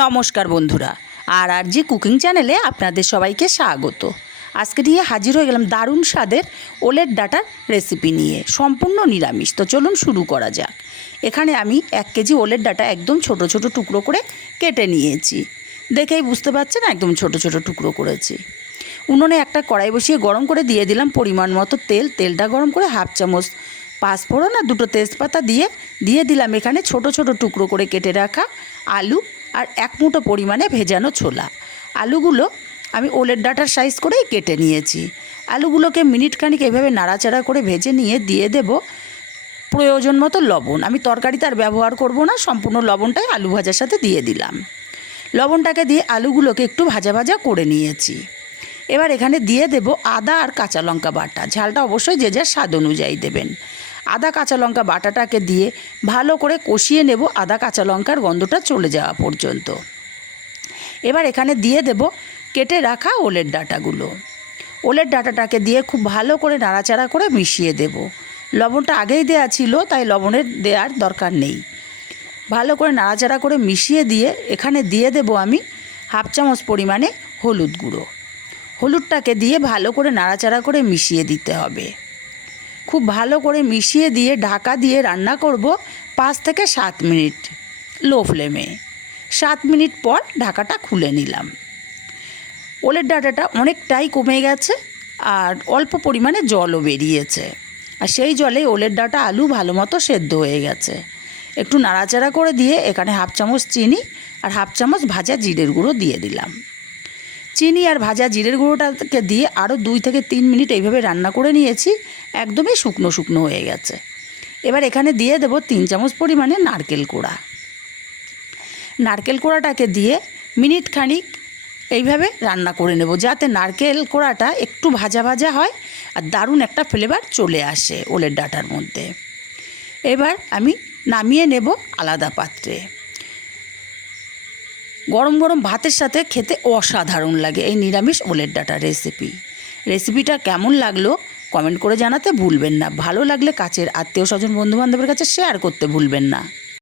নমস্কার বন্ধুরা। আর আর জি কুকিং চ্যানেলে আপনাদের সবাইকে স্বাগত। আজকে নিয়ে হাজির হয়ে গেলাম দারুণ স্বাদের ওলের ডাটার রেসিপি নিয়ে, সম্পূর্ণ নিরামিষ। তো চলুন শুরু করা যাক। এখানে আমি এক কেজি ওলের ডাটা একদম ছোট ছোট টুকরো করে কেটে নিয়েছি। দেখেই বুঝতে পারছেন, একদম ছোট ছোট টুকরো করেছি। উনুনে একটা কড়াই বসিয়ে গরম করে দিয়ে দিলাম পরিমাণ মতো তেল। তেলটা গরম করে হাফ চামচ পাঁচফোড়ন আর দুটো তেজপাতা দিয়ে দিয়ে দিলাম এখানে ছোট ছোট টুকরো করে কেটে রাখা আলু আর এক মুঠো পরিমাণে ভেজানো ছোলা। আলুগুলো আমি ওলের ডাটার সাইজ করেই কেটে নিয়েছি। আলুগুলোকে মিনিট খানিক এভাবে নাড়াচাড়া করে ভেজে নিয়ে দিয়ে দেব প্রয়োজন মতো লবণ। আমি তরকারিতে আর ব্যবহার করব না, সম্পূর্ণ লবণটাই আলু ভাজার সাথে দিয়ে দিলাম। লবণটাকে দিয়ে আলুগুলোকে একটু ভাজা ভাজা করে নিয়েছি। এবার এখানে দিয়ে দেব আদা আর কাঁচা লঙ্কা বাটা। ঝালটা অবশ্যই যে যার স্বাদ অনুযায়ী দেবেন। আদা কাঁচা লঙ্কা বাটাটাকে দিয়ে ভালো করে কষিয়ে নেব আদা কাঁচা লঙ্কার গন্ধটা চলে যাওয়া পর্যন্ত। এবার এখানে দিয়ে দেব কেটে রাখা ওলের ডাটাগুলো। ওলের ডাটাটাকে দিয়ে খুব ভালো করে নাড়াচাড়া করে মিশিয়ে দেব। লবণটা আগেই দেওয়া ছিল, তাই লবণের দেওয়ার দরকার নেই। ভালো করে নাড়াচাড়া করে মিশিয়ে দিয়ে এখানে দিয়ে দেব আমি হাফ চামচ পরিমাণে হলুদ গুঁড়ো। হলুদটাকে দিয়ে ভালো করে নাড়াচাড়া করে মিশিয়ে দিতে হবে। খুব ভালো করে মিশিয়ে দিয়ে, ঢাকা দিয়ে রান্না করব পাঁচ থেকে সাত মিনিট লো ফ্লেমে। সাত মিনিট পর ঢাকাটা খুলে নিলাম। ওলের ডাটাটা অনেকটাই কমে গেছে আর অল্প পরিমাণে জলও বেরিয়েছে। আর সেই জলে ওলের ডাটা আলু ভালো মতো সেদ্ধ হয়ে গেছে। একটু নাড়াচাড়া করে দিয়ে এখানে হাফ চামচ চিনি আর হাফ চামচ ভাজা জিরের গুঁড়ো দিয়ে দিলাম। চিনি আর ভাজা জিরের গুঁড়োটাকে দিয়ে আরও দুই থেকে তিন মিনিট এইভাবে রান্না করে নিয়েছি। একদমই শুকনো শুকনো হয়ে গেছে। এবার এখানে দিয়ে দেবো তিন চামচ পরিমাণে নারকেল কোড়া। নারকেল কোড়াটাকে দিয়ে মিনিট খানিক এইভাবে রান্না করে নেব, যাতে নারকেল কোড়াটা একটু ভাজা ভাজা হয় আর দারুণ একটা ফ্লেভার চলে আসে ওলের ডাটার মধ্যে। এবার আমি নামিয়ে নেব আলাদা পাত্রে। গরম গরম ভাতের সাথে খেতে অসাধারণ লাগে এই নিরামিষ ওলের ডাটা রেসিপি রেসিপিটা কেমন লাগল কমেন্ট করে জানাতে ভুলবেন না। ভালো লাগলে কাছের আত্মীয় স্বজন বন্ধুবান্ধবের কাছে শেয়ার করতে ভুলবেন না।